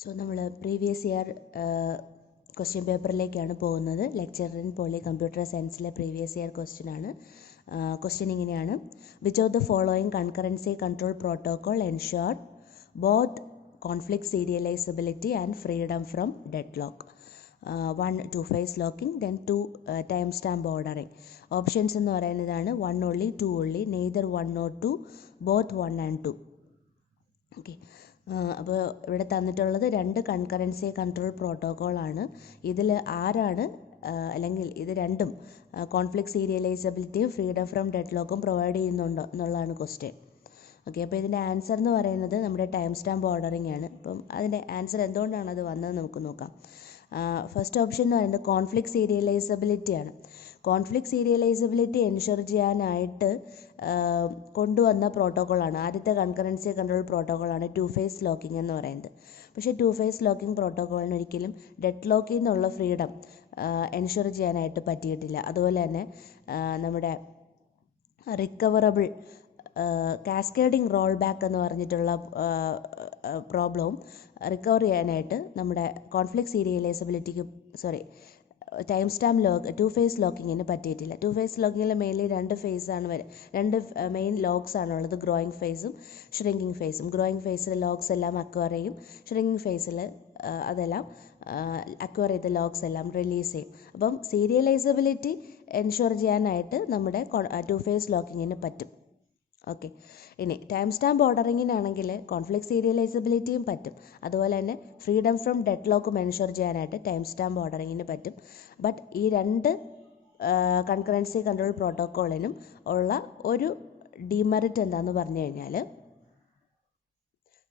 So നമ്മൾ previous year question പേപ്പറിലേക്കാണ് പോകുന്നത്. ലെക്ചർ ഇൻ പോളി കമ്പ്യൂട്ടർ സയൻസിലെ പ്രീവിയസ് ഇയർ ക്വസ്റ്റ്യൻ ആണ്. ക്വസ്റ്റ്യൻ ഇങ്ങനെയാണ്: which of the following concurrency control protocol ensure both conflict serializability and freedom from dead lock? 1 2-phase locking, then 2 time stamp ordering. Options എന്ന് പറയുന്നതാണ് 1 only, 2 only, neither 1 nor 2, both 1 and 2. Okay, അപ്പോൾ ഇവിടെ തന്നിട്ടുള്ളത് 2 concurrency control പ്രോട്ടോകോളാണ്. ഇതിൽ ആരാണ് അല്ലെങ്കിൽ ഇത് രണ്ടും കോൺഫ്ലിക്റ്റ് സീരിയലൈസബിലിറ്റിയും ഫ്രീഡം ഫ്രം ഡെഡ് ലോക്കും പ്രൊവൈഡ് ചെയ്യുന്നുണ്ടോ എന്നുള്ളതാണ് ക്വസ്റ്റ്യൻ. ഓക്കെ, അപ്പോൾ ഇതിൻ്റെ ആൻസർ എന്ന് പറയുന്നത് നമ്മുടെ ടൈം സ്റ്റാമ്പ് ഓർഡറിങ് ആണ്. അപ്പം അതിൻ്റെ ആൻസർ എന്തുകൊണ്ടാണ് അത് വന്നത് നമുക്ക് നോക്കാം. ഫസ്റ്റ് ഓപ്ഷൻ എന്ന് പറയുന്നത് കോൺഫ്ലിക്റ്റ് സീരിയലൈസബിലിറ്റി ആണ്. കോൺഫ്ലിക്റ്റ് സീരിയലൈസബിലിറ്റി എൻഷുർ ചെയ്യാനായിട്ട് കൊണ്ടുവന്ന പ്രോട്ടോക്കോളാണ്, ആദ്യത്തെ കൺകറൻസി കൺട്രോൾ പ്രോട്ടോക്കോളാണ് 2-phase ലോക്കിംഗ് എന്ന് പറയുന്നത്. പക്ഷേ 2-phase ലോക്കിംഗ് പ്രോട്ടോക്കോളിന് ഒരിക്കലും ഡെഡ് ലോക്കിൽ നിന്നുള്ള ഫ്രീഡം എൻഷുർ ചെയ്യാനായിട്ട് പറ്റിയിട്ടില്ല. അതുപോലെ തന്നെ നമ്മുടെ റിക്കവറബിൾ കാസ്കേഡിങ് റോൾ ബാക്ക് എന്ന് പറഞ്ഞിട്ടുള്ള പ്രോബ്ലവും റിക്കവർ ചെയ്യാനായിട്ട് നമ്മുടെ കോൺഫ്ലിക്റ്റ് സീരിയലൈസബിലിറ്റിക്ക് ടൈം സ്റ്റാമ്പ് 2-phase ലോക്കിങ്ങിന് പറ്റിയിട്ടില്ല. 2-phase ലോക്കിങ്ങിൽ മെയിൻലി 2 ഫേസാണ് രണ്ട് മെയിൻ ലോക്സ് ആണുള്ളത്, ഗ്രോയിങ് ഫേസും ഷ്രിങ്കിങ് ഫേസും. ഗ്രോയിങ് ഫേസിൽ ലോക്സ് എല്ലാം അക്വയർ ചെയ്യും, ഷ്രിങ്കിങ് ഫേസിൽ അതെല്ലാം അക്വയർ ചെയ്ത ലോക്സ് എല്ലാം റിലീസ് ചെയ്യും. അപ്പം സീരിയലൈസബിലിറ്റി എൻഷുർ ചെയ്യാനായിട്ട് നമ്മുടെ 2-phase ലോക്കിങ്ങിന് പറ്റും. ഓക്കെ, ഇനി ടൈം സ്റ്റാമ്പ് ഓർഡറിങ്ങിനാണെങ്കിൽ കോൺഫ്ലിക്റ്റ് സീരിയലൈസബിലിറ്റിയും പറ്റും, അതുപോലെ തന്നെ ഫ്രീഡം ഫ്രം ഡെഡ് ലോക്കും എൻഷുർ ചെയ്യാനായിട്ട് ടൈം സ്റ്റാമ്പ് ഓർഡറിങ്ങിന് പറ്റും. ബട്ട് ഈ 2 കൺകറൻസി കൺട്രോൾ പ്രോട്ടോക്കോളിനും ഉള്ള ഒരു ഡിമെറിറ്റ് എന്താണെന്ന് പറഞ്ഞു കഴിഞ്ഞാൽ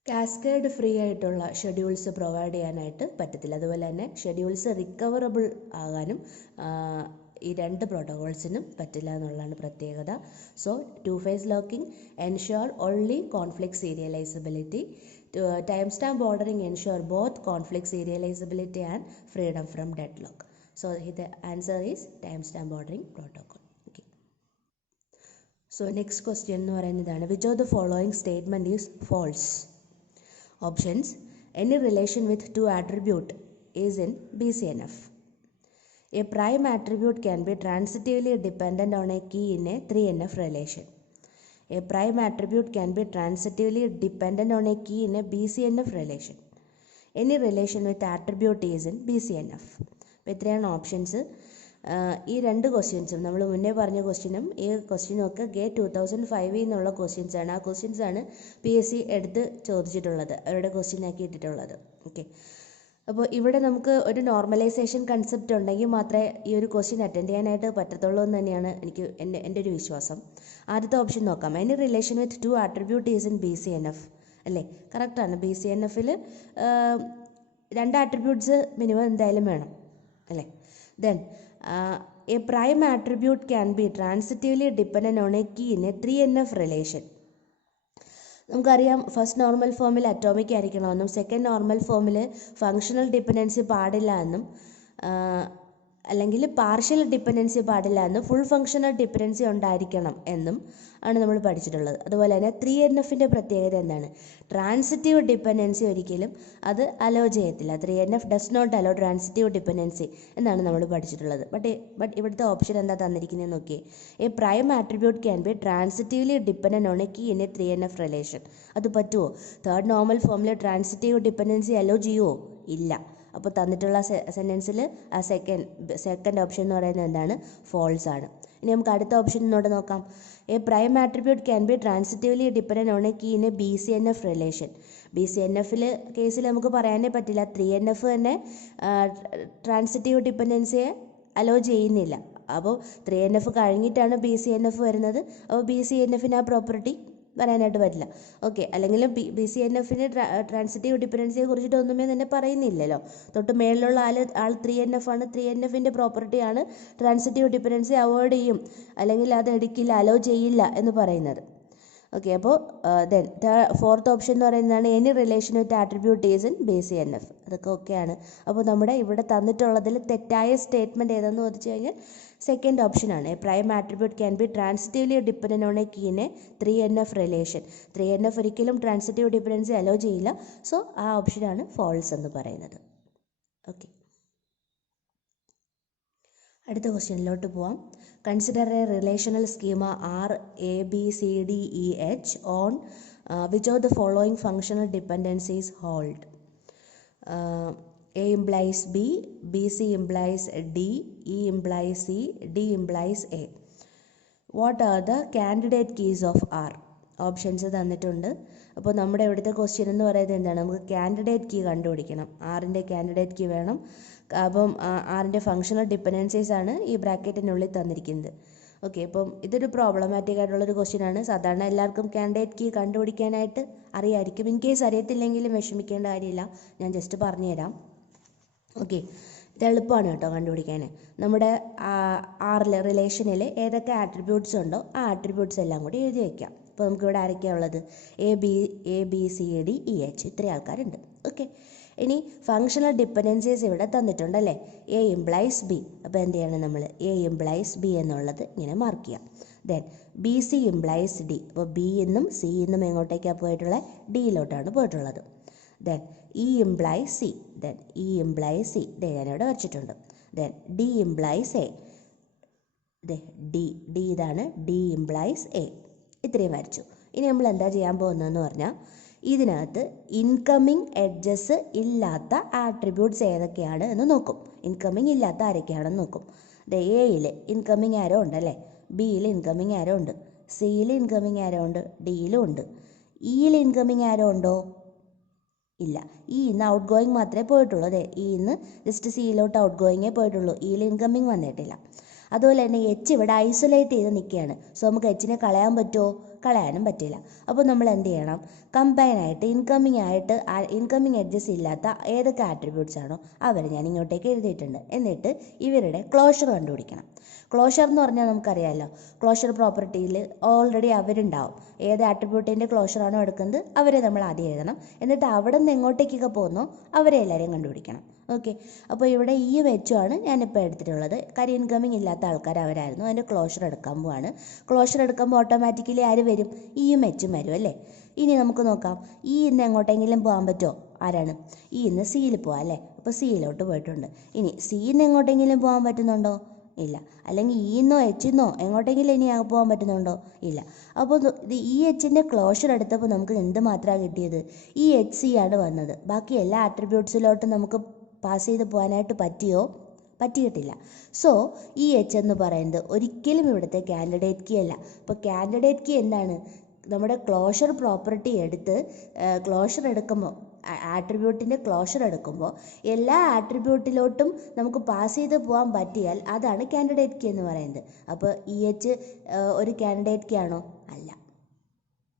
കാസ്കേഡ് ഫ്രീ ആയിട്ടുള്ള ഷെഡ്യൂൾസ് പ്രൊവൈഡ് ചെയ്യാനായിട്ട് പറ്റത്തില്ല. അതുപോലെ തന്നെ ഷെഡ്യൂൾസ് റിക്കവറബിൾ ആകാനും ഈ 2 പ്രോട്ടോകോൾസിനും പറ്റില്ല എന്നുള്ളതാണ് പ്രത്യേകത. So 2-phase locking ensure only conflict serializability, time stamp ordering ensure both conflict serializability and freedom from dead lock. So the answer is time stamp ordering protocol. Okay, so next question എന്ന് പറയുന്നതാണ്: which of the following statement is false? Options: any relation with 2 attribute is in BCNF. A prime attribute can be transitively dependent on a key in a 3NF relation. A prime attribute can be transitively dependent on a key in a BCNF relation. Any relation with attribute is in BCNF. അപ്പോൾ ഇത്രയാണ് options. ഈ 2 ക്വസ്റ്റ്യൻസും നമ്മൾ മുന്നേ പറഞ്ഞ ക്വസ്റ്റ്യനും ഈ ക്വസ്റ്റ്യനും ഒക്കെ ഗേറ്റ് 2005 എന്നുള്ള ക്വസ്റ്റ്യൻസാണ്. ആ ക്വസ്റ്റ്യൻസാണ് PSC എടുത്ത് ചോദിച്ചിട്ടുള്ളത്, അവരുടെ ക്വസ്റ്റ്യൻ ആക്കി ഇട്ടിട്ടുള്ളത്. ഓക്കെ, അപ്പോൾ ഇവിടെ നമുക്ക് ഒരു നോർമലൈസേഷൻ കൺസെപ്റ്റ് ഉണ്ടെങ്കിൽ മാത്രമേ ഈ ഒരു ക്വസ്റ്റ്യൻ അറ്റൻഡ് ചെയ്യാനായിട്ട് പറ്റത്തുള്ളൂ എന്ന് തന്നെയാണ് എൻ്റെ ഒരു വിശ്വാസം. ആദ്യത്തെ ഓപ്ഷൻ നോക്കാം. Any relation with 2 attribute is in BCNF അല്ലേ? കറക്റ്റാണ്. BCNFൽ 2 attributes മിനിമം എന്തായാലും വേണം അല്ലേ? Then a prime attribute can be transitively dependent on a key in a 3NF relation. നമുക്കറിയാം, ഫസ്റ്റ് നോർമൽ ഫോമിൽ അറ്റോമിക് ആയിരിക്കണമെന്നും സെക്കൻഡ് നോർമൽ ഫോമിൽ ഫങ്ഷണൽ ഡിപ്പെൻഡൻസി പാടില്ല എന്നും അല്ലെങ്കിൽ പാർഷ്യൽ ഡിപ്പെൻഡൻസി പാടില്ല എന്നും ഫുൾ ഫങ്ഷണൽ ഡിപ്പെൻഡൻസി ഉണ്ടായിരിക്കണം എന്നും ആണ് നമ്മൾ പഠിച്ചിട്ടുള്ളത്. അതുപോലെ തന്നെ 3NFൻ്റെ പ്രത്യേകത എന്താണ്? ട്രാൻസിറ്റീവ് ഡിപ്പെൻഡൻസി ഒരിക്കലും അത് അലോ ചെയ്യത്തില്ല. 3NF does not allow transitive dependency എന്നാണ് നമ്മൾ പഠിച്ചിട്ടുള്ളത്. ബട്ട് ഇവിടുത്തെ ഓപ്ഷൻ എന്താ തന്നിരിക്കുന്നത് നോക്കിയേ. A prime attribute can be transitively dependent on a key in a 3NF relation. അത് പറ്റുമോ? തേർഡ് നോർമൽ ഫോമിൽ ട്രാൻസിറ്റീവ് ഡിപ്പെൻഡൻസി അലോ ചെയ്യുമോ? ഇല്ല. അപ്പോൾ തന്നിട്ടുള്ള സെൻറ്റൻസിൽ ആ സെക്കൻഡ് ഓപ്ഷൻ എന്ന് പറയുന്നത് എന്താണ്? ഫോൾസ് ആണ്. ഇനി നമുക്ക് അടുത്ത ഓപ്ഷൻ ഇങ്ങോട്ട് നോക്കാം. A prime attribute can be transitively dependent on a key in a BCNF relation. BCNF കേസിൽ നമുക്ക് പറയാനേ പറ്റില്ല. 3NF തന്നെ ട്രാൻസിറ്റീവ് ഡിപ്പെൻഡൻസിയെ അലോ ചെയ്യുന്നില്ല. അപ്പോൾ 3NF കഴിഞ്ഞിട്ടാണ് BCNF വരുന്നത്. അപ്പോൾ BCNFന് ആ പ്രോപ്പർട്ടി വരാനായിട്ട് പറ്റില്ല. ഓക്കെ, അല്ലെങ്കിൽ BCNFന് ട്രാൻസിറ്റീവ് ഡിപ്പെൻഡൻസിയെ കുറിച്ചിട്ട് ഒന്നുമേ തന്നെ പറയുന്നില്ലല്ലോ. തൊട്ട് മേളിലുള്ള ആൾ 3NF ആണ്. 3NFൻ്റെ പ്രോപ്പർട്ടിയാണ് ട്രാൻസിറ്റീവ് ഡിപ്പെൻഡൻസി അവോയ്ഡ് ചെയ്യും, അല്ലെങ്കിൽ അത് എടുക്കില്ല, അലോ ചെയ്യില്ല എന്ന് പറയുന്നത്. ഓക്കെ, അപ്പോൾ ദെൻ ഫോർത്ത് ഓപ്ഷൻ എന്ന് പറയുന്നതാണ് any relation with attribute is in BCNF. അതൊക്കെ ഓക്കെയാണ്. അപ്പോൾ നമ്മുടെ ഇവിടെ തന്നിട്ടുള്ളതിൽ തെറ്റായ സ്റ്റേറ്റ്മെൻറ്റ് ഏതെന്ന് ചോദിച്ചു കഴിഞ്ഞാൽ സെക്കൻഡ് ഓപ്ഷനാണ് a prime attribute can be transitively dependent on a key in a 3NF relation. 3NF ഒരിക്കലും ട്രാൻസിറ്റീവ് ഡിപ്പെൻഡൻസി അലോ ചെയ്യില്ല. സോ ആ ഓപ്ഷനാണ് ഫോൾസ് എന്ന് പറയുന്നത്. ഓക്കെ, അടുത്ത ക്വസ്റ്റ്യനിലോട്ട് പോവാം. Consider a relational schema R A B C D E H on which of the following functional dependencies hold. A implies B, BC implies D, E implies C, D implies A. What are the candidate keys of R? Options തന്നിട്ടുണ്ട്. അപ്പോൾ നമ്മുടെ ഇവിടുത്തെ question എന്ന് പറയുന്നത് എന്താണ്? നമുക്ക് candidate key കണ്ടുപിടിക്കണം. ആറിൻ്റെ കാൻഡിഡേറ്റ് കീ വേണം. അപ്പം ആറിൻ്റെ ഫങ്ഷണൽ ഡിപ്പെൻഡൻസീസ് ആണ് ഈ ബ്രാക്കറ്റിനുള്ളിൽ തന്നിരിക്കുന്നത്. ഓക്കെ, അപ്പം ഇതൊരു പ്രോബ്ലമാറ്റിക് ആയിട്ടുള്ളൊരു ക്വസ്റ്റ്യൻ ആണ്. സാധാരണ എല്ലാവർക്കും കാൻഡിഡേറ്റ് കീ കണ്ടുപിടിക്കാനായിട്ട് അറിയായിരിക്കും. ഇൻ കേസ് അറിയത്തില്ലെങ്കിലും വിഷമിക്കേണ്ട കാര്യമില്ല, ഞാൻ ജസ്റ്റ് പറഞ്ഞുതരാം. ഓക്കെ, ഇത് എളുപ്പമാണ് കേട്ടോ കണ്ടുപിടിക്കാൻ. നമ്മുടെ ആറിലെ റിലേഷനിൽ ഏതൊക്കെ ആട്രിബ്യൂട്ട്സ് ഉണ്ടോ ആ ആട്രിബ്യൂട്ട്സ് എല്ലാം കൂടി എഴുതി വയ്ക്കാം. അപ്പോൾ നമുക്കിവിടെ ആരൊക്കെയാണ് ഉള്ളത്? A B C D E H, ഇത്രയും ആൾക്കാരുണ്ട്. ഓക്കെ, ഇനി ഫങ്ഷണൽ ഡിപ്പെൻഡൻസീസ് ഇവിടെ തന്നിട്ടുണ്ടല്ലേ. A implies B. അപ്പോൾ എന്ത് ചെയ്യണം നമ്മൾ? എ ഇംപ്ലൈസ് ബി എന്നുള്ളത് ഇങ്ങനെ മാർക്ക് ചെയ്യാം. Then B C implies D. അപ്പോൾ ബി എന്നും സി എന്നും എങ്ങോട്ടേക്കാണ് പോയിട്ടുള്ളത്? ഡിയിലോട്ടാണ് പോയിട്ടുള്ളത്. Then E implies C. Then E implies C, ഞാനിവിടെ വച്ചിട്ടുണ്ട്. Then D implies A. D ഇതാണ്, ഡി ഇംപ്ലൈസ് എ. ഇത്രയും വരച്ചു. ഇനി നമ്മൾ എന്താ ചെയ്യാൻ പോകുന്നതെന്ന് പറഞ്ഞാൽ ഇതിനകത്ത് ഇൻകമിങ് എഡ്ജസ് ഇല്ലാത്ത ആട്രിബ്യൂട്ട്സ് ഏതൊക്കെയാണ് എന്ന് നോക്കും. ഇൻകമിങ് ഇല്ലാത്ത ആരൊക്കെയാണെന്ന് നോക്കും. എയിൽ ഇൻകമിങ് ആരോ ഉണ്ടല്ലേ, ബിയിൽ ഇൻകമിങ് ആരോ ഉണ്ട്, സിയിൽ ഇൻകമിങ് ആരോ ഉണ്ട്, ഡിയിലും ഉണ്ട്. ഇയിൽ ഇൻകമിങ് ആരോ ഉണ്ടോ? ഇല്ല. ഈ ഇന്ന് ഔട്ട് ഗോയിങ് മാത്രമേ പോയിട്ടുള്ളൂ. അതെ, ഈ ഇന്ന് ജസ്റ്റ് സിയിലോട്ട് ഔട്ട് ഗോയിങ്ങേ പോയിട്ടുള്ളൂ, ഇയിൽ ഇൻകമിങ് വന്നിട്ടില്ല. അതുപോലെ തന്നെ എച്ച് ഇവിടെ ഐസൊലേറ്റ് ചെയ്ത് നിൽക്കുകയാണ്. സോ നമുക്ക് എച്ചിനെ കളയാൻ പറ്റുമോ? കളയാനും പറ്റില്ല. അപ്പോൾ നമ്മൾ എന്ത് ചെയ്യണം? കമ്പൈനായിട്ട് ഇൻകമിങ് എഡ്ജസ് ഇല്ലാത്ത ഏതൊക്കെ ആട്രിബ്യൂട്ട്സ് ആണോ അവർ ഞാൻ ഇങ്ങോട്ടേക്ക് എഴുതിയിട്ടുണ്ട്. എന്നിട്ട് ഇവരുടെ ക്ലോഷർ കണ്ടുപിടിക്കണം. ക്ലോഷർ എന്ന് പറഞ്ഞാൽ നമുക്കറിയാമല്ലോ, ക്ലോഷർ പ്രോപ്പർട്ടിയിൽ ഓൾറെഡി അവരുണ്ടാവും. ഏത് ആട്രിബ്യൂട്ടിൻ്റെ ക്ലോഷറാണോ എടുക്കുന്നത് അവരെ നമ്മൾ ആദ്യം എഴുതണം. എന്നിട്ട് അവിടെ നിന്ന് എങ്ങോട്ടേക്കൊക്കെ പോകുന്നോ അവരെ എല്ലാവരെയും കണ്ടുപിടിക്കണം. ഓക്കെ, അപ്പോൾ ഇവിടെ ഈ വെച്ചുമാണ് ഞാനിപ്പോൾ എടുത്തിട്ടുള്ളത്. കാര്യം ഇൻകമിങ് ഇല്ലാത്ത ആൾക്കാർ അവരായിരുന്നു. അതിൻ്റെ ക്ലോഷർ എടുക്കാൻ പോവാണ്. ക്ലോഷർ എടുക്കുമ്പോൾ ഓട്ടോമാറ്റിക്കലി ആര് വരും? ഇയും എച്ചും വരും അല്ലേ. ഇനി നമുക്ക് നോക്കാം, ഈ ഇന്ന് എങ്ങോട്ടെങ്കിലും പോകാൻ പറ്റുമോ? ആരാണ്? ഈ ഇന്ന് സിയിൽ പോവാം അല്ലേ. അപ്പോൾ സിയിലോട്ട് പോയിട്ടുണ്ട്. ഇനി സിന്ന് എങ്ങോട്ടെങ്കിലും പോകാൻ പറ്റുന്നുണ്ടോ? ഇല്ല. അല്ലെങ്കിൽ ഇന്നോ എച്ചിന്നോ എങ്ങോട്ടെങ്കിലും ഇനി പോകാൻ പറ്റുന്നുണ്ടോ? ഇല്ല. അപ്പോൾ ഇത് ഈ എച്ചിൻ്റെ ക്ലോഷർ എടുത്തപ്പോൾ നമുക്ക് എന്ത് മാത്രമാണ് കിട്ടിയത്? ഈ എച്ച് സി ആണ് വന്നത്. ബാക്കി എല്ലാ ആട്രിബ്യൂട്ട്സിലോട്ടും നമുക്ക് പാസ് ചെയ്ത് പോകാനായിട്ട് പറ്റിയിട്ടില്ല. സോ ഈ എച്ച് എന്ന് പറയുന്നത് ഒരിക്കലും ഇവിടുത്തെ കാൻഡിഡേറ്റ് കീ അല്ല. അപ്പോൾ കാൻഡിഡേറ്റ് കീ എന്താണ്? നമ്മുടെ ക്ലോഷർ പ്രോപ്പർട്ടി എടുത്ത് ക്ലോഷർ എടുക്കുമ്പോൾ ആട്രിബ്യൂട്ടിൻ്റെ ക്ലോഷർ എടുക്കുമ്പോൾ എല്ലാ ആട്രിബ്യൂട്ടിലോട്ടും നമുക്ക് പാസ് ചെയ്ത് പോകാൻ പറ്റിയാൽ അതാണ് കാൻഡിഡേറ്റ് കീ എന്ന് പറയുന്നത്. അപ്പോൾ ഈ എച്ച് ഒരു കാൻഡിഡേറ്റ് കീ ആണോ? അല്ല.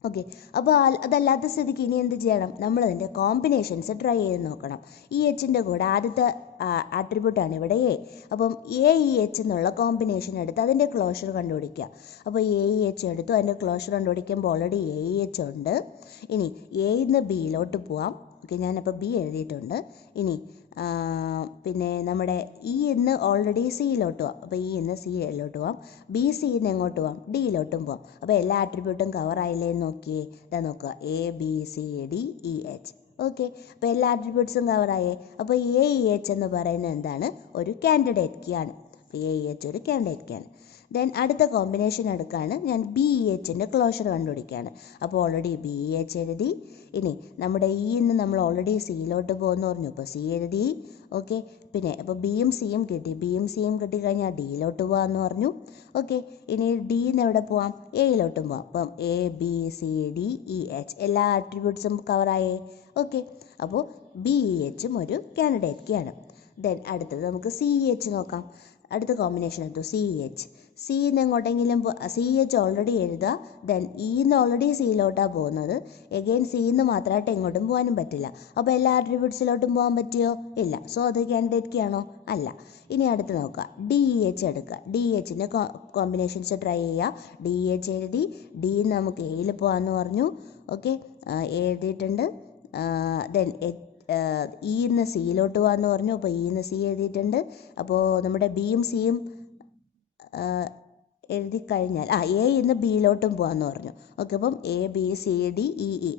ഓക്കെ, അപ്പോൾ അതല്ലാത്ത സ്ഥിതിക്ക് ഇനി എന്ത് ചെയ്യണം? നമ്മളതിൻ്റെ കോമ്പിനേഷൻസ് ട്രൈ ചെയ്ത് നോക്കണം. ഈ എച്ചിൻ്റെ കൂടെ ആദ്യത്തെ ആട്രിബ്യൂട്ടാണ് ഇവിടെ എ. അപ്പം എ ഇ എച്ച് എന്നുള്ള കോമ്പിനേഷൻ എടുത്ത് അതിൻ്റെ ക്ലോഷർ കണ്ടുപിടിക്കുക. അപ്പോൾ എ ഇ എച്ച് എടുത്തു, അതിൻ്റെ ക്ലോഷർ കണ്ടുപിടിക്കുമ്പോൾ ഓൾറെഡി എ ഇ എച്ച് ഉണ്ട്. ഇനി എയിന്ന് ബിയിലോട്ട് പോവാം. ഓക്കെ, ഞാനപ്പോൾ ബി എഴുതിയിട്ടുണ്ട്. ഇനി പിന്നെ നമ്മുടെ ഇ ഇന്ന് ഓൾറെഡി സിയിലോട്ട് പോവാം. അപ്പോൾ ഇ ഇന്ന് സിയിലോട്ട് പോവാം. ബി സിന്ന് എങ്ങോട്ട് പോവാം? ഡിയിലോട്ടും പോവാം. അപ്പോൾ എല്ലാ ആട്രിബ്യൂട്ടും കവർ ആയില്ലേ എന്ന് നോക്കിയേ. ഇതാ നോക്കുക, A B C D E H. Okay, അപ്പോൾ എല്ലാ ആട്രിബ്യൂട്ട്സും കവറായേ. അപ്പോൾ എ ഇ എച്ച് എന്ന് പറയുന്നത് എന്താണ്? ഒരു കാൻഡിഡേറ്റ് കീ ആണ്. അപ്പോൾ എ ഇ എച്ച് ഒരു കാൻഡിഡേറ്റ് കീ ആണ്. ദെൻ അടുത്ത കോമ്പിനേഷൻ എടുക്കുകയാണ് ഞാൻ. ബി ഇ എച്ചിൻ്റെ ക്ലോഷർ കണ്ടുപിടിക്കുകയാണ്. അപ്പോൾ ഓൾറെഡി ബി ഇ എച്ച് എഴുതി. ഇനി നമ്മുടെ ഇന്ന് നമ്മൾ ഓൾറെഡി സിയിലോട്ട് പോകുമെന്ന് പറഞ്ഞു. അപ്പോൾ സി എഴുതി. ഓക്കെ, പിന്നെ അപ്പോൾ ബിയും സിയും കിട്ടി. ബിയും സിയും കിട്ടിക്കഴിഞ്ഞാൽ ഡിയിലോട്ട് പോകാമെന്ന് പറഞ്ഞു. ഓക്കെ, ഇനി ഡിന്ന് എവിടെ പോവാം? എയിലോട്ടും പോവാം. അപ്പം A B C D E H എല്ലാ ആട്രിബ്യൂട്ട്സും കവറായേ. ഓക്കെ, അപ്പോൾ ബി ഇ എച്ചും ഒരു കാൻഡിഡേറ്റ് കീ ആണ്. ദെൻ അടുത്തത് നമുക്ക് സി ഇ എച്ച് നോക്കാം. അടുത്ത കോമ്പിനേഷൻ എടുത്തു, സി ഇ എച്ച്. സിന്ന് എങ്ങോട്ടെങ്കിലും സി എച്ച് ഓൾറെഡി എഴുതുക. ദെൻ ഇന്ന് ഓൾറെഡി സിയിലോട്ടാണ് പോകുന്നത്. എഗെയിൻ സിന്ന് മാത്രമായിട്ട് എങ്ങോട്ടും പോകാനും പറ്റില്ല. അപ്പോൾ എല്ലാ ആട്രിബ്യൂട്ട്സിലോട്ടും പോകാൻ പറ്റിയോ? ഇല്ല. സോ അത് കാൻഡിഡേറ്റ് കീ ആണോ? അല്ല. ഇനി അടുത്ത് നോക്കുക, ഡി ഇ എച്ച് എടുക്കുക. ഡി എച്ചിൻ്റെ കോമ്പിനേഷൻസ് ട്രൈ ചെയ്യുക. ഡി എച്ച് എഴുതി. ഡിന്ന് നമുക്ക് എയിൽ പോകാമെന്ന് പറഞ്ഞു. ഓക്കെ, എഴുതിയിട്ടുണ്ട്. ദെൻ ഇന്ന് സിയിലോട്ട് പോകാമെന്ന് പറഞ്ഞു. അപ്പോൾ ഇന്ന് സി എഴുതിയിട്ടുണ്ട്. അപ്പോൾ നമ്മുടെ ബിയും സിയും എഴുതി കഴിഞ്ഞാൽ എ ഇന്ന് ബിയിലോട്ടും പോകാമെന്ന് പറഞ്ഞു. ഓക്കെ, അപ്പം A B C D E E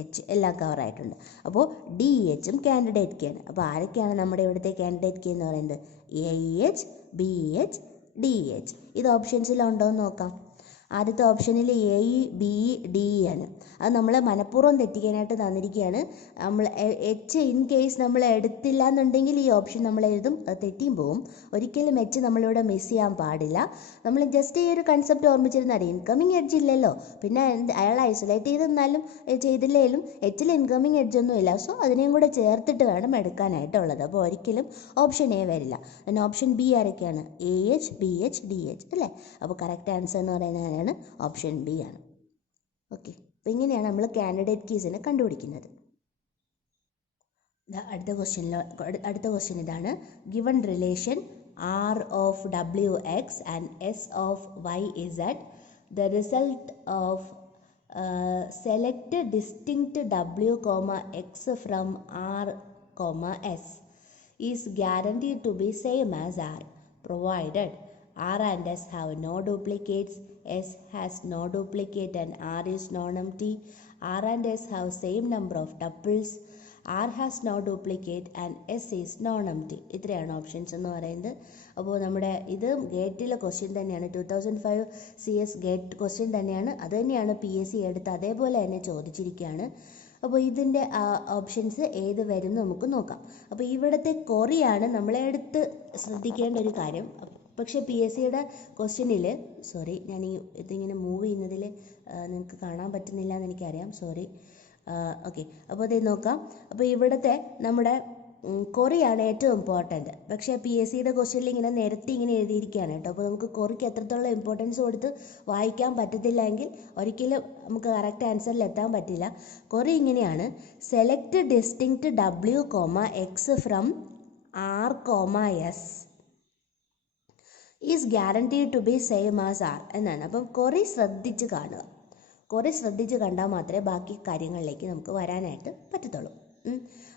H എല്ലാം കവറായിട്ടുണ്ട്. അപ്പോൾ ഡി എച്ചും കാൻഡിഡേറ്റ് കെ ആണ്. അപ്പോൾ ആരൊക്കെയാണ് നമ്മുടെ ഇവിടുത്തെ കാൻഡിഡേറ്റ് കെ എന്ന് പറയുന്നത്? A E H, B E H, D E H. ഇത് ഓപ്ഷൻസിലുണ്ടോ എന്ന് നോക്കാം. ആദ്യത്തെ ഓപ്ഷനിൽ A E B E D E ആണ്. അത് നമ്മൾ മനഃപൂർവ്വം തെറ്റിക്കാനായിട്ട് തന്നിരിക്കുകയാണ്. നമ്മൾ എച്ച് ഇൻ കേസ് നമ്മൾ എടുത്തില്ല എന്നുണ്ടെങ്കിൽ ഈ ഓപ്ഷൻ നമ്മൾ എഴുതും, അത് തെറ്റിയും പോവും. ഒരിക്കലും എച്ച് നമ്മളിവിടെ മിസ് ചെയ്യാൻ പാടില്ല. നമ്മൾ ജസ്റ്റ് ഈ ഒരു കൺസെപ്റ്റ് ഓർമ്മിച്ചിരുന്നാൽ ഇൻകമിങ് എഡ്ജ് ഇല്ലല്ലോ, പിന്നെ അയാൾ ഐസൊലേറ്റ് ചെയ്തില്ലേലും എച്ചിൽ ഇൻകമിങ് എഡ്ജ് ഒന്നും ഇല്ല. സോ അതിനെയും കൂടെ ചേർത്തിട്ട് വേണം എടുക്കാനായിട്ടുള്ളത്. അപ്പോൾ ഒരിക്കലും ഓപ്ഷൻ എ വരില്ല. പിന്നെ ഓപ്ഷൻ ബി ആരൊക്കെയാണ്? A H, B H, D H അല്ലേ? അപ്പോൾ കറക്റ്റ് ആൻസർ എന്ന് പറയുന്നത് ഓപ്ഷൻ ബി ആണ്. ഓക്കെ, അപ്പോൾ ഇങ്ങനെയാണ് നമ്മൾ കാൻഡിഡേറ്റ് കീസിനെ കണ്ടുപിടിക്കുന്നത്. അടുത്ത ക്വസ്റ്റ്യൻ ഇതാണ്. Given relation R of Wx and S of YZ, the result of select distinct W, X from R, S is guaranteed to be same as R, provided R and S have no duplicates, S has no duplicate and R is non-empty. R and S have same number of tuples. R has no duplicate and S is non-empty. ഇത്രയാണ് options എന്ന് പറയുന്നത്. അപ്പോൾ നമ്മുടെ ഇത് ഗേറ്റിലെ question തന്നെയാണ്, 2005 CS gate question തന്നെയാണ്. അത് തന്നെയാണ് PSC എടുത്ത് അതേപോലെ തന്നെ ചോദിച്ചിരിക്കുകയാണ്. അപ്പോൾ ഇതിൻ്റെ ഓപ്ഷൻസ് ഏത് വരും നമുക്ക് നോക്കാം. അപ്പോൾ ഇവിടുത്തെ കൊറിയാണ് നമ്മളെടുത്ത് ശ്രദ്ധിക്കേണ്ട ഒരു കാര്യം. പക്ഷേ PSCയുടെ ക്വസ്റ്റ്യനിൽ, സോറി ഞാൻ ഇതിങ്ങനെ മൂവ് ചെയ്യുന്നതിൽ നിങ്ങൾക്ക് കാണാൻ പറ്റുന്നില്ല എന്ന് എനിക്കറിയാം, സോറി. ഓക്കെ, അപ്പോൾ ഇത് നോക്കാം. അപ്പോൾ ഇവിടുത്തെ നമ്മുടെ കൊറിയാണ് ഏറ്റവും ഇമ്പോർട്ടൻറ്റ്. പക്ഷേ PSCയുടെ ക്വസ്റ്റ്യനിൽ ഇങ്ങനെ നിരത്തി ഇങ്ങനെ എഴുതിയിരിക്കുകയാണ് കേട്ടോ. അപ്പോൾ നമുക്ക് കൊറിക്ക് എത്രത്തോളം ഇമ്പോർട്ടൻസ് കൊടുത്ത് വായിക്കാൻ പറ്റത്തില്ല എങ്കിൽ ഒരിക്കലും നമുക്ക് കറക്റ്റ് ആൻസറിൽ എത്താൻ പറ്റില്ല. കൊറി ഇങ്ങനെയാണ്: select distinct W, X from R, S is guaranteed to be same as R എന്നാണ്. അപ്പം കൊറി ശ്രദ്ധിച്ച് കാണുക. കുറേ ശ്രദ്ധിച്ച് കണ്ടാൽ മാത്രമേ ബാക്കി കാര്യങ്ങളിലേക്ക് നമുക്ക് വരാനായിട്ട് പറ്റത്തുള്ളൂ.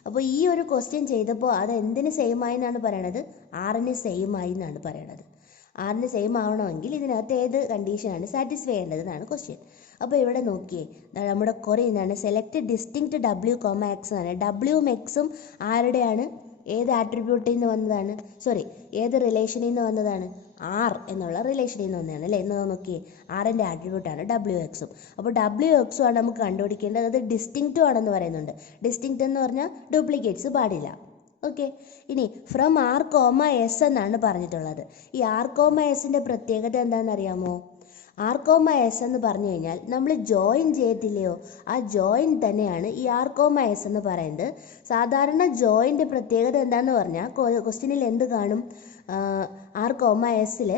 അപ്പോൾ ഈ ഒരു ക്വസ്റ്റ്യൻ ചെയ്തപ്പോൾ അത് എന്തിന് സെയിം ആയി എന്നാണ് പറയണത്? ആറിന് സെയിം ആയി എന്നാണ് പറയണത്. ആറിന് സെയിം ആവണമെങ്കിൽ ഇതിനകത്ത് ഏത് കണ്ടീഷനാണ് സാറ്റിസ്ഫൈ ചെയ്യേണ്ടതെന്നാണ് ക്വസ്റ്റ്യൻ. അപ്പോൾ ഇവിടെ നോക്കിയേ, നമ്മുടെ കുറേ എന്താണ്? സെലക്ട് ഡിസ്റ്റിങ്ക്റ്റ് W, X ആണ്. Wയും Xും ആരുടെയാണ്? ഏത് ആട്രിബ്യൂട്ടിൽ നിന്ന് വന്നതാണ്? സോറി, ഏത് റിലേഷനിൽ നിന്ന് വന്നതാണ്? R എന്നുള്ള റിലേഷനിൽ നിന്ന് വന്നതാണ് അല്ലേ? എന്ന് നോക്കിയേ, ആറിൻ്റെ ആട്രിബ്യൂട്ടാണ് WXും. അപ്പോൾ WXും ആണ് നമുക്ക് കണ്ടുപിടിക്കേണ്ടത്. അത് ഡിസ്റ്റിങ്ക്റ്റും ആണെന്ന് പറയുന്നുണ്ട്. ഡിസ്റ്റിങ്ക്റ്റ് എന്ന് പറഞ്ഞാൽ ഡ്യൂപ്ലിക്കേറ്റ്സ് പാടില്ല. ഓക്കെ, ഇനി ഫ്രം R, S എന്നാണ് പറഞ്ഞിട്ടുള്ളത്. ഈ R, Sൻ്റെ പ്രത്യേകത എന്താണെന്നറിയാമോ? R, S എന്ന് പറഞ്ഞു കഴിഞ്ഞാൽ നമ്മൾ ജോയിൻ ചെയ്യത്തില്ലയോ, ആ ജോയിൻ തന്നെയാണ് ഈ R, S എന്ന് പറയുന്നത്. സാധാരണ ജോയിൻ്റെ പ്രത്യേകത എന്താണെന്ന് പറഞ്ഞാൽ ക്വസ്റ്റ്യനിൽ എന്ത് കാണും? R, Sൽ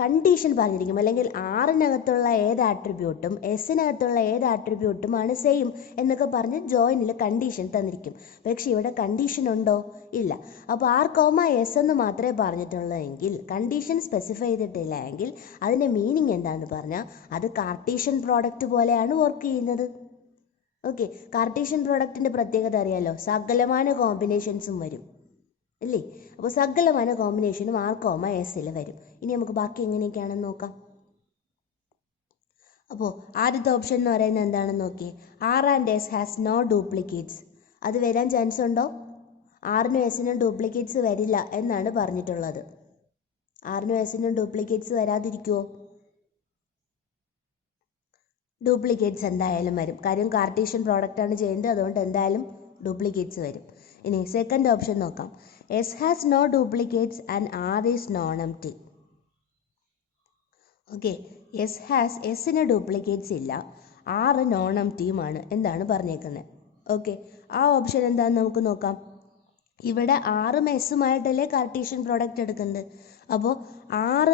കണ്ടീഷൻ പറഞ്ഞിരിക്കും, അല്ലെങ്കിൽ ആറിനകത്തുള്ള ഏത് ആട്രിബ്യൂട്ടും എസിനകത്തുള്ള ഏത് ആട്രിബ്യൂട്ടുമാണ് സെയിം എന്നൊക്കെ പറഞ്ഞ് ജോയിനിൽ കണ്ടീഷൻ തന്നിരിക്കും. പക്ഷേ ഇവിടെ കണ്ടീഷൻ ഉണ്ടോ? ഇല്ല. അപ്പോൾ R, S എന്ന് മാത്രമേ പറഞ്ഞിട്ടുള്ളതെങ്കിൽ, കണ്ടീഷൻ സ്പെസിഫൈ ചെയ്തിട്ടില്ല എങ്കിൽ അതിൻ്റെ മീനിങ് എന്താണെന്ന് പറഞ്ഞാൽ അത് കാർട്ടീഷ്യൻ പ്രോഡക്റ്റ് പോലെയാണ് വർക്ക് ചെയ്യുന്നത്. ഓക്കെ, കാർട്ടീഷ്യൻ പ്രോഡക്റ്റിൻ്റെ പ്രത്യേകത അറിയാലോ, സകലമാന കോമ്പിനേഷൻസും വരും അല്ലേ? അപ്പോൾ സകലമാന കോമ്പിനേഷനും R, Sൽ വരും. ഇനി നമുക്ക് ബാക്കി എങ്ങനെയൊക്കെയാണെന്ന് നോക്കാം. അപ്പോൾ ആദ്യത്തെ ഓപ്ഷൻ എന്ന് പറയുന്നത് എന്താണെന്ന് നോക്കിയേ, R and S has no duplicates. അത് വരാൻ ചാൻസ് ഉണ്ടോ? ആറിനും എസിനും ഡ്യൂപ്ലിക്കേറ്റ്സ് വരില്ല എന്നാണ് പറഞ്ഞിട്ടുള്ളത്. ആറിനും എസിനും ഡ്യൂപ്ലിക്കേറ്റ്സ് വരാതിരിക്കുമോ? ഡ്യൂപ്ലിക്കേറ്റ്സ് എന്തായാലും വരും. കാര്യം കാർട്ടീഷ്യൻ പ്രോഡക്റ്റാണ് ചെയ്യുന്നത്, അതുകൊണ്ട് എന്തായാലും ഡ്യൂപ്ലിക്കേറ്റ്സ് വരും. ഇനി സെക്കൻഡ് ഓപ്ഷൻ നോക്കാം. S has no duplicates and R is non empty. Okay, എസിന് ഡ്യൂപ്ലിക്കേറ്റ്സ് ഇല്ല, R നോൺ എംപ്റ്റിയുമാണ് എന്താണ് പറഞ്ഞേക്കുന്നത്. ഓക്കെ, ആ ഓപ്ഷൻ എന്താണെന്ന് നമുക്ക് നോക്കാം. ഇവിടെ ആറും എസുമായിട്ടല്ലേ കാർട്ടീഷ്യൻ പ്രോഡക്റ്റ് എടുക്കുന്നത്. അപ്പോൾ R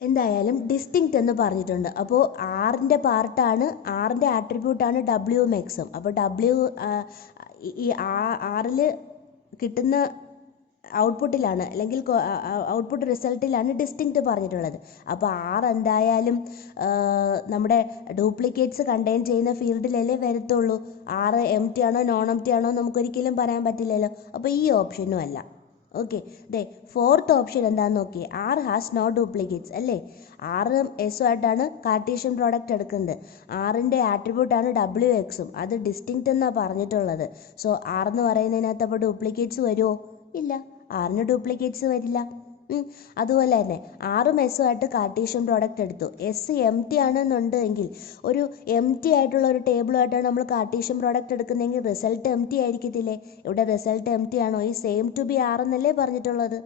എന്തായാലും ഡിസ്റ്റിങ്ക്റ്റ് എന്ന് പറഞ്ഞിട്ടുണ്ട്. അപ്പോൾ ആറിൻ്റെ പാർട്ടാണ്, ആറിൻ്റെ ആട്രിബ്യൂട്ടാണ് Wയും Xും. അപ്പോൾ ഈ ആറിൽ കിട്ടുന്ന ഔട്ട്പുട്ടിലാണ് അല്ലെങ്കിൽ ഔട്ട്പുട്ട് റിസൾട്ടിലാണ് ഡിസ്റ്റിങ്ക്റ്റ് പറഞ്ഞിട്ടുള്ളത്. അപ്പോൾ ആർ എന്തായാലും നമ്മുടെ ഡ്യൂപ്ലിക്കേറ്റ്സ് കണ്ടെയ്ൻ ചെയ്യുന്ന ഫീൽഡിലല്ലേ വരത്തുള്ളൂ. ആർ എം ടി ആണോ നോൺ എം ടി ആണോ നമുക്കൊരിക്കലും പറയാൻ പറ്റില്ലല്ലോ. അപ്പോൾ ഈ ഓപ്ഷനും അല്ല. ഓക്കെ, ഫോർത്ത് ഓപ്ഷൻ എന്താണെന്ന് നോക്കിയേ. ആർ ഹാസ് നോ ഡ്യൂപ്ലിക്കേറ്റ്സ് അല്ലേ. ആറും എസും ആയിട്ടാണ് കാർട്ടീഷ്യൻ പ്രോഡക്റ്റ് എടുക്കുന്നത്. ആറിൻ്റെ ആട്രിബ്യൂട്ടാണ് ഡബ്ല്യു എക്സും. അത് ഡിസ്റ്റിങ്ക്റ്റ് എന്നാണ് പറഞ്ഞിട്ടുള്ളത്. സോ ആർ എന്ന് പറയുന്നതിനകത്ത് അപ്പോൾ ഡ്യൂപ്ലിക്കേറ്റ്സ് വരുമോ? ഇല്ല, ആറിന് ഡ്യൂപ്ലിക്കേറ്റ്സ് വരില്ല. അതുപോലെ തന്നെ ആറും എസും ആയിട്ട് കാർട്ടീഷ്യൻ പ്രോഡക്റ്റ് എടുത്തു. എസ് എം ടി ആണെന്നുണ്ടെങ്കിൽ ഒരു എം ടി ആയിട്ടുള്ള ഒരു ടേബിളുമായിട്ടാണ് നമ്മൾ കാർട്ടീഷ്യൻ പ്രോഡക്റ്റ് എടുക്കുന്നതെങ്കിൽ റിസൾട്ട് എം ടി ആയിരിക്കത്തില്ലേ. ഇവിടെ റിസൾട്ട് എം ടി ആണോ? ഈ സെയിം ടു ബി ആർ എന്നല്ലേ പറഞ്ഞിട്ടുള്ളത്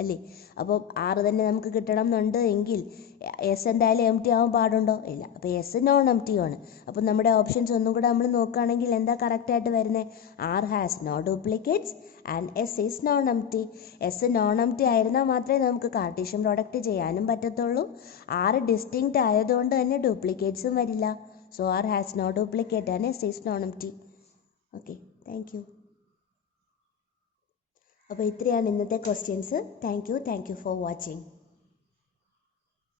അല്ലേ. അപ്പോൾ ആറ് തന്നെ നമുക്ക് കിട്ടണം എന്നുണ്ട് എങ്കിൽ എസ് എന്തായാലും എം ടി ആവാൻ പാടുണ്ടോ? ഇല്ല. അപ്പോൾ എസ് നോൺ എം ടി ആണ്. അപ്പോൾ നമ്മുടെ ഓപ്ഷൻസ് ഒന്നും കൂടെ നമ്മൾ നോക്കുകയാണെങ്കിൽ എന്താ കറക്റ്റായിട്ട് വരുന്നത്? R has no duplicates and S is non empty. S non empty ആയിരുന്നാൽ മാത്രമേ നമുക്ക് കാർട്ടീഷ്യൻ പ്രോഡക്റ്റ് ചെയ്യാനും പറ്റത്തുള്ളൂ. ആറ് ഡിസ്റ്റിങ്ക്റ്റ് ആയതുകൊണ്ട് തന്നെ ഡ്യൂപ്ലിക്കേറ്റ്സും വരില്ല. So R has no duplicate and S is non empty. Okay, thank you. അപ്പോൾ ഇത്രയാണ് ഇന്നത്തെ questions. Thank you for watching.